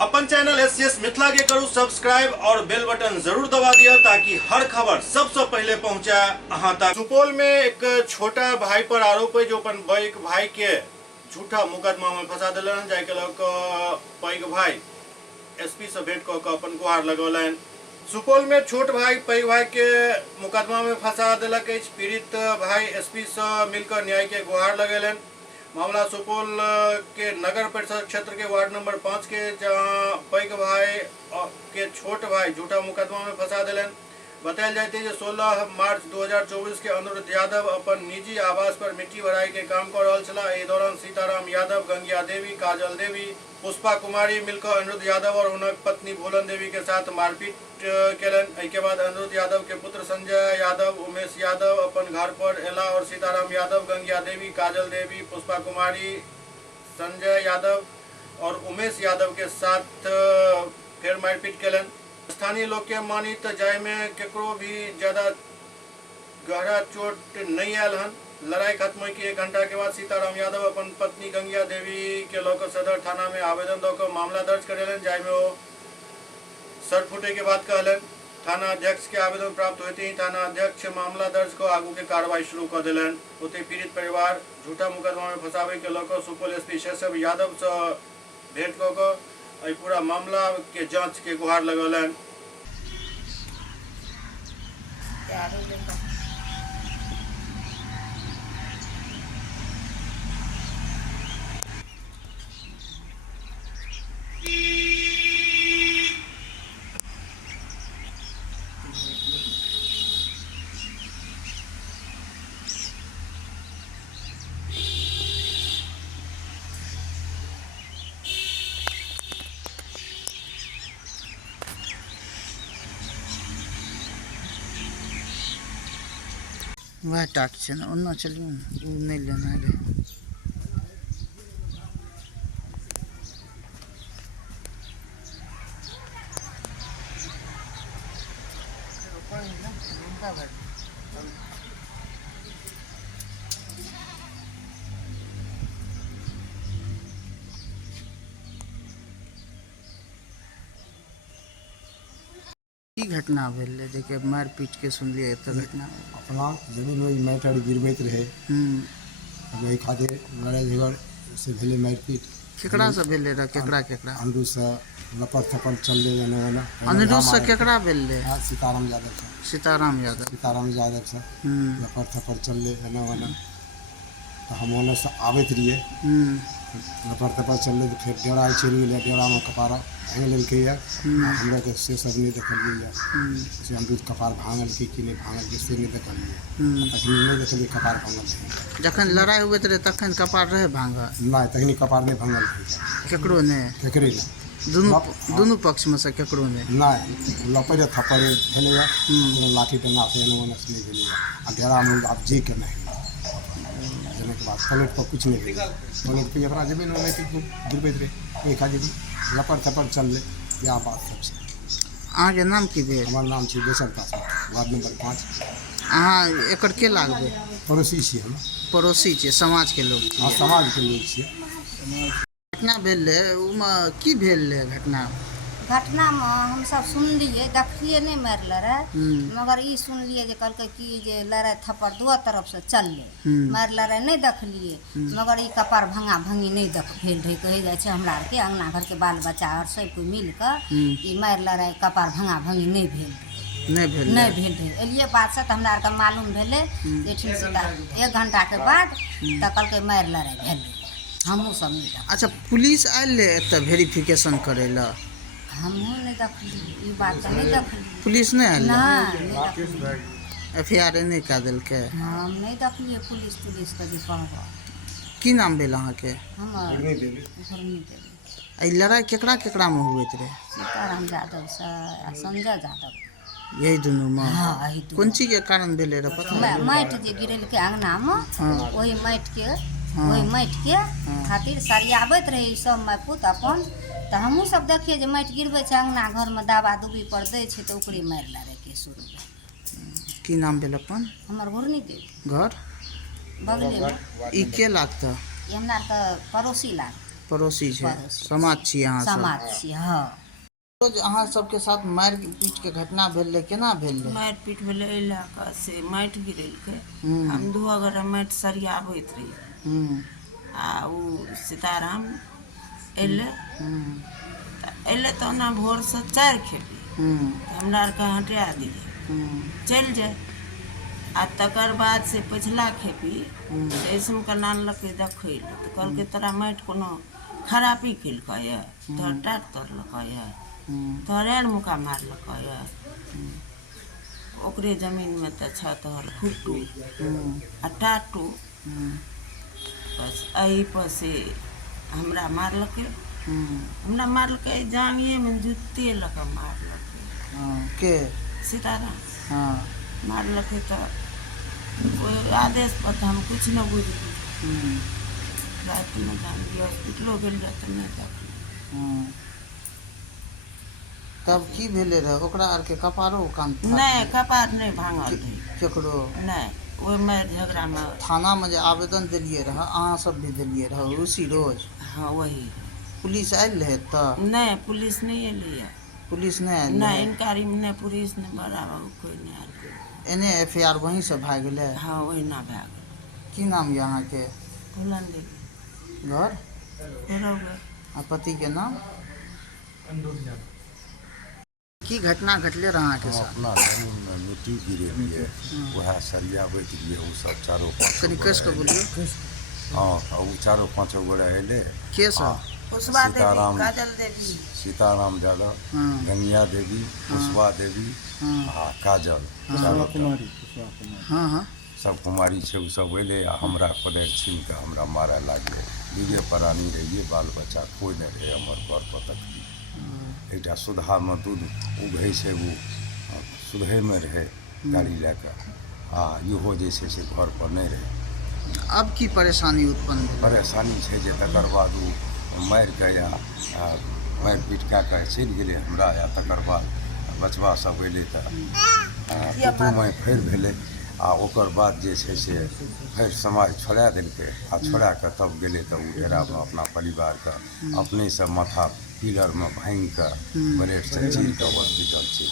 अपन channel SCS Mithila के करू सब्सक्राइब और बेल बटन जरूर दबा दिया ताकि हर खबर सबसे पहले पहुंचा अहां तक। सुपौल में एक छोटा भाई पर आरोप है जो अपन पैघ भाई के झूठा मुकदमा में फंसा दिलन, जाके लग पैघ भाई एसपी से भेंट क अपन गुहार लगौलन। सुपौल में छोट भाई पैघ भाई के मुकदमा में फंसा दिलक। पीड़ित भाई एसपी से मिलकर न्याय के गुहार लगेलन। मामला सुपौल के नगर परिषद क्षेत्र के वार्ड नंबर 5 के, जहां पैघ भाई के छोट भाई झूठा मुकदमा में फंसा दिलन। बताया जाते हैं 16 मार्च 2024 के अनुरुद्ध यादव अपन निजी आवास पर मिट्टी भराई के काम कर रहा छला। इस दौरान सीताराम यादव, गंगिया देवी, काजल देवी, पुष्पा कुमारी मिलकर अनुरुद्ध यादव और उनक पत्नी भोलन देवी के साथ मारपीट केलन। के बाद अनुरुद्ध यादव के पुत्र संजय यादव, उमेश यादव अपन घर पर एला और सीताराम यादव, गंगिया देवी, काजल देवी, पुष्पा कुमारी, संजय यादव और उमेश यादव के साथ फिर मारपीट केलन। स्थानीय लोग के मानी तो जाय में केकरो भी ज्यादा गहरा चोट नहीं आयल हन। लड़ाई खत्म होने के 1 घंटा के बाद सीताराम यादव अपन पत्नी गंगिया देवी के लोग सदर थाना में आवेदन दो मामला दर्ज करेलन, जाय में वो सर फूटे के बाद कहलन। थाना अध्यक्ष के आवेदन प्राप्त होते ही थाना अध्यक्ष मामला दर्ज को आगू के कार्रवाई शुरू कर दिलन। उते पीड़ित परिवार झूठा मुकदमा में फंसावे के लोग सुपौल एसपी शेषव यादव से भेंट क पूरा मामला के जांच के गुहार लगौलन। वह टाट से ना उन्ना चलिए वो नहीं लेना है। की घटना भेल देखे मारपीट के सुनलिए तो घटना अपना जमीन में माटि गिरबैत रहे, वही खातिर लड़ाई झगड़ से भेले मारपीट। केकरा से भेले रह केकरा केकरा अनुरुद्ध से लपड़ थपड़ चलले जाने अनुरुद्ध से केकरा भेले? सीताराम यादव से सीताराम यादव से लपड़ थपड़ चलले जाने तो हम ओने से आबैत रहिए। लपड़ थपड़ चलले तो फिर डेरा चलि गेलै, डेरा में कपार भांग लेलकै। हमरा के से सब नहीं देखलिए से अनुरुद्ध कपार भांगल कि नहीं भांगल से नहीं देखलिए। तखनी नहीं देखलिए कपार भांगल जखन लड़ाई हुए रहे तखन कपार रहे भांगल नहीं, तखनी कपार नहीं भांगल केकरो ने केकरे दोनों पक्ष में से केकरो ने नहीं। लपड़े थपड़े भेले लाठी डंडा से एने से नहीं भेले। आ डेरा में आप जी के नहीं जाने के बाद पलट पर कुछ नहीं भेले। पलट पे अपना जमीन में गिरबैत रहे, वही खातिर लपड़ थपड़ चल ले। यह बात सबसे अहाँ के नाम की भेल? हमार नाम है बेसन पासवान, वार्ड नंबर 5। अहाँ एकर के लागबे? पड़ोसी छी हम, पड़ोसी छे, समाज के लोग हाँ समाज के लोग छी। घटना भेल की भेल घटना? घटना में हम सब सुनलिए, देखलिए नहीं मारल रहे, मगर ई सुनलिए जे कहलकै कि जे लड़ाई थप्पड़ दो तरफ से चलले। मारल रहे नहीं देखलिए, मगर ई कपार भंगा भंगी नहीं देख भेल रहे। कहे जाए हमरा के अंगना घर के बाल बच्चा और सब कोई मिल कर ई मारल रहे, कपार भंगा भंगी नहीं भेल रहे। एलिए बात से हमरा के मालूम भेले जे ठीक से 1 घंटा के बाद तो कहलकै मारल रहे भेल। हमहूँ सब नहीं देख। अच्छा, पुलिस आयल एत वेरिफिकेशन करे ला? हमहूँ नहीं देखली, ई बात तो नहीं देखली। पुलिस नहीं आयल? नहीं FIR नहीं कह दिलकै? हम नहीं देखलिए पुलिस के जे कहब। की नाम भेल अहाँ के? हमर घरनी देवी। ई लड़ाई केकरा केकरा में हुए रहे? सीताराम यादव से आ संजय यादव, यही दोनों में? हाँ यही दू। कौन चीज के कारण भेले रहे पता है? माटि जे गिरेलकै अंगना में, वही माटि के खातिर सरियाबैत रहे ई सब माय पुत अपन। तो हमहूँ सब देखिए जे माटि गिरबै छै अंगना घर में, दाबा दुबी पर दै छै तो ओकरे मारल रहे के शुरू। की नाम भेल अपन? हमर घरनी देवी, घर बगले में। ई के लागत? हमरा तो पड़ोसी लाग। पड़ोसी छै, पड़ोसी समाज छी अहाँ सब। समाज छियै। हाँ रोज अहाँ सबके साथ मारि पीट के घटना भेल रहे, केना भेल रहे? मारि पीट भेलै एहि लए कऽ से माटि गिरेलकै। हूँ। हम 2 गोरे माटि सरियाबैत रही हूँ। आ ओ सीताराम अयलै। हूँ। तऽ अयलै तऽ ओना भोरसँ 4 खेपी हूँ। हमरा आरके हटा दिए हूँ। चलि जाए। आ तकर बाद से पछिला खेपी ऐसमके नानलकै देखै लए तऽ कहलकै तोरा माटि कोनो खरापी केलकै यऽ, तोहर टाट तोड़लकै यऽ, तोहरे ने मुक्का मारलकै यऽ, ओकरे जमीनमे तऽ छ तोहर फुट्टू आ टाटू। बस एहि पर से हमरा मारलकै। हमरा मारलकै जांघेमे जुत्ते लऽ कऽ मारलकै। के? सीताराम हाँ। मारलकै तऽ ओहि आदेश पर तऽ हम किछु नहि बुझलियै। रातिमे जान हॉस्पिटलो गेल जाए तऽ नहि देखलियै। तब की भेले रहे? ओकरा आर के कपारो कान नहीं कपार नहीं भांगल रही। केकरो नहीं ओहि मारि झगड़ामे। थाना में जे आवेदन दिलिए रहे, अहाँ सब भी दिलिए रहे उसी रोज? हाँ वही। पुलिस आयल रहे तऽ? नहीं पुलिस नहीं एलिए। पुलिस नहीं आयल नहीं रहे? इंक्वायरी में नहीं पुलिस नहीं बड़ा बाबू कोई नहीं आयल। एने FIR वहीं से भाग गेलै? हाँ वही ना भए गेल। की नाम ये अहाँ के? फूलन देवी घर फेरोगे। आ पति के नाम? की घटना घटले रहे अहाँ के साथ? अपना जमीन में मिट्टी गिरेलिए, वह सरियाबैत रहिए। वो सब 4-5 कनी कस के बोलिए। हाँ वो 4-5 गोरे अयले। के सब? पुष्पा देवी, सीताराम काजल देवी, सीताराम यादव, हाँ। गंगिया देवी, पुष्पा देवी आ काजल। हाँ हाँ सब कुमारी छे। उ सब अयले आ हमरा कोदारि छीन के हमरा मारे लागले। बीजे प्राणी रहिए, बाल बच्चा कोई नहीं रहे हमर घर पर तकली। एकटा सुधा में दूध उघै छै, वो सुधे में रहे गाड़ी लेके आ इहो जे छै से घर पर नहीं रहे। अब की परेशानी उत्पन्न भेल? परेशानी छै जे तकर बाद ओ मारि के या मारि पीट कए के चलि गेलै हमरा। या तकर बाद बचबा सब अयलै तऽ कुटुम्ब फेर भेलै। आ ओकर बाद जे छै से फेर समाज छोड़ा देलकै आ छोड़ा कऽ तब गेलै तऽ ओ डेरामे अपना परिवारके अपने से माथा पिलरमे भाङ्गि कऽ ब्लेड से चीर कऽ हॉस्पिटल चलि।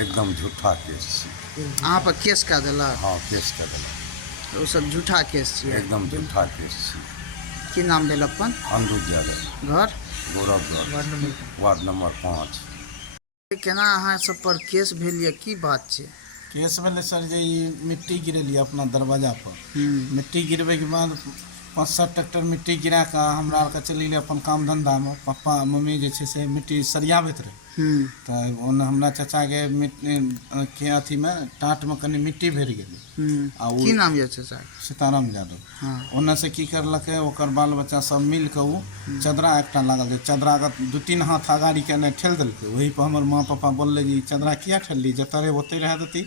एकदम झूठा केस छै। अहाँ पर केस कऽ देलक? हाँ केस कऽ देलक। ओ सब झूठा केस छै? एकदम झूठा केस छै। की नाम भेल अपन? अनुज यादव, घर? Gauravgarh, ward number 5। केना अहाँ सब पर केस भेल ये, की बात छै? केस भेलै सर जे ई मिट्टी गिरेलिए अपना दरवाजा पर। मिट्टी गिरबै के बाद 5-7 ट्रैक्टर मिट्टी गिरा कऽ हमरा आरके चलि गेलै अपन काम धंधामे। पप्पा मम्मी जे छै से मिट्टी सरियाबैत रहे। तऽ ओने हमरा चाचाके के अथीमे टाटमे कनि मिट्टी भरि गेलै। आ ओ की नाम ये चाचा? सीताराम यादव। हाँ। ओन्ने से की करलकै, ओकर बाल बच्चा सब मिल कऽ ओ चदरा एकटा लागल छै, चदरा के 2-3 हाथ अगाड़ी के नहीं ठेल देलकै। वही पर हमर माँ पापा बोलले जी चदरा किया ठेलली, जतऽ रहे ओतै रह देती,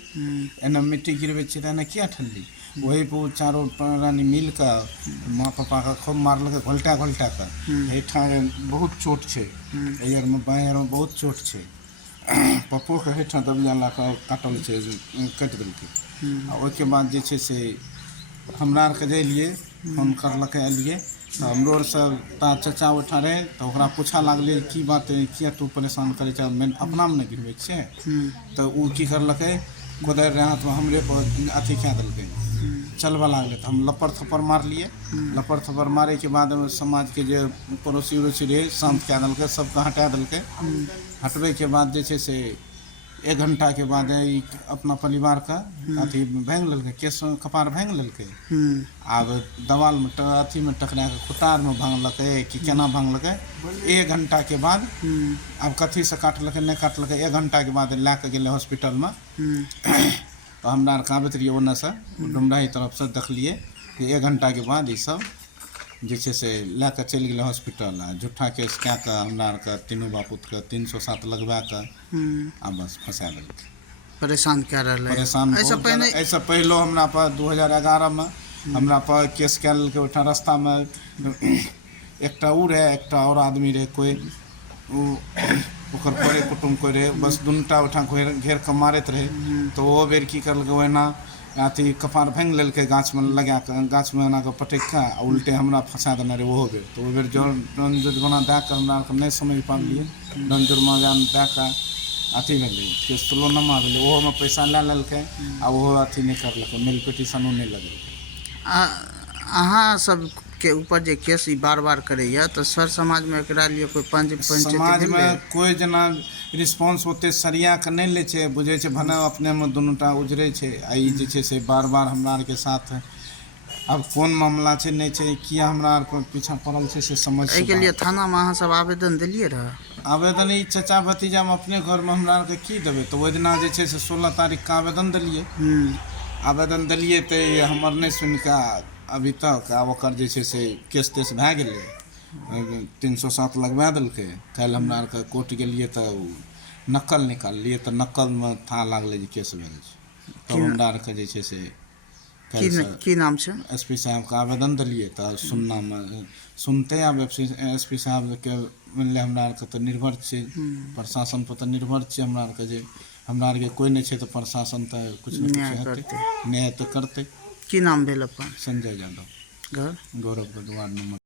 एने मिट्टी गिरबै छियै तऽ एने किया ठेलली। वही पर ओ चारों प्राणी मिल कऽ माँ पापा के खूब मारलकै, घोलटा घोलटा कऽ। एहिठाम बहुत चोट छै, एहिमे बाँहि आरमे बहुत चोट छै। पप्पोके एहिठाम दबिया लऽ कऽ काटल छै, काटि देलकै। आ ओहिके बाद जे छै से हमरा आरके जैलिए, फोन करलकै एलिए तऽ हमरो आरसँ चाचा ओहिठाम रहै तऽ ओकरा पूछा लागलै की बात है, किया तू परेशान करै छै, अपनामे नहि गिरबै छियै। तऽ ओ की करलकै, कोदारि रहे हाथमे, हमरे पर अथी कए देलकै, चलबऽ लागलै तऽ हम लपड़ थप्पड़ मारलिए। लपड़ थप्पड़ मारैके बाद समाजके जे पड़ोसी उड़ोसी रहै शान्त कए देलकै, सबके हटा देलकै। हटबैके बाद जे छै से 1 घंटा के बाद ई अपना परिवारके अथी भाङ्गि लेलकै, केस कपार भाङ्गि लेलकै। आब दवालमे अथीमे टकरा कऽ खुटारमे भाङ्गलकै कि केना भाङ्गलकै। 1 घंटा के बाद आब कथीसँ काटलकै नहि काटलकै, 1 घंटा के बाद लए कऽ गेलै हॉस्पिटलमे। तऽ हमरा आरके आबैत रहिए ओन्नेसँ डुमराही तरफसँ, देखलिए कि 1 घंटा के बाद ई सब जे छै से लए कऽ चलि गेलै हॉस्पिटल। आ झूठा केस कए कऽ हमरा आरके तीनों बापूतके 307 लगबा कऽ आ बस फंसा देलकै। परेशान कए रहल है? परेशान ऐसा पहले ऐसे पहलो हमरा पर 2011 में हमरा पर केस कए लेलकै। ओहिठाम रास्तामे एकटा उ रहै, एकटा और आदमी रहै, कोई ओकर परे कुटुम्ब कोई रहै, बस दुनूटा ओहिठाम घेर कऽ मारैत रहै। तऽ ओहो बेर की करलकै, ओहिना अथी कपार भांगि लेलकै गाछमे लगा कऽ, गाछमे एना कऽ पटकि कऽ आ उल्टे हमरा फंसा देने रहै ओहो बेर। तऽ ओहि बेर जन जुर्माना दए कऽ हमरा आरके नहि समझ पाबियै, दन जुर्माना दए कऽ अथी भेलै, केस तुलनामा भेलै, ओहोमे पैसा लए लेलकै आ ओहो अथी नहि करलकै, मेल पिटिशनो नहि लगेलकै। अहाँ सबके ऊपर जे केस ई बार बार करैया तऽ सर समाजमे एकरा लिए कोई पंचायत समाजमे कोइ जेना रिस्पॉन्स ओते सरिया कऽ नहि लै छै, बुझै छै भने अपनेमे दुनूटा उजरै छै। आ ई जे छै से बार बार हमरा आरके साथ अब कोन मामला छै नहीं छै, किया हमरा आरके पीछा पड़ल छै से समझ। एहिके लिए थानामे अहाँ सब आवेदन देलियै रहए? आवेदन ई चाचा भतीजामे अपने घरमे हमरा आरके की देबै, तऽ ओहि दिना जे छै से 16 तारीखके आवेदन देलियै। आवेदन देलियै तऽ हमर नहि सुनि कऽ अभी तक आब ओकर जे छै से केस तेस भए गेलै, 307 लगबा देलकै। काल्हि हमरा आरके कोर्ट गेलियै तऽ नक्कल निकाललियै तऽ नक्कलमे था लागलै जे केस भेल छै। तब हमरा आरके जे छै से की नाम छै SP साहबके आवेदन देलियै तऽ सुनते आब SP साहबके मानि हमरा आरके तऽ निर्भर छै, प्रशासनपर तऽ निर्भर छै हमरा आरके। जे हमरा आरके कोइ नहि छै तऽ प्रशासन तऽ किछु ने किछु हेतै, न्याय तऽ करतै। की नाम भेल अपन? संजय यादव, घर गौरव वार्ड नंबर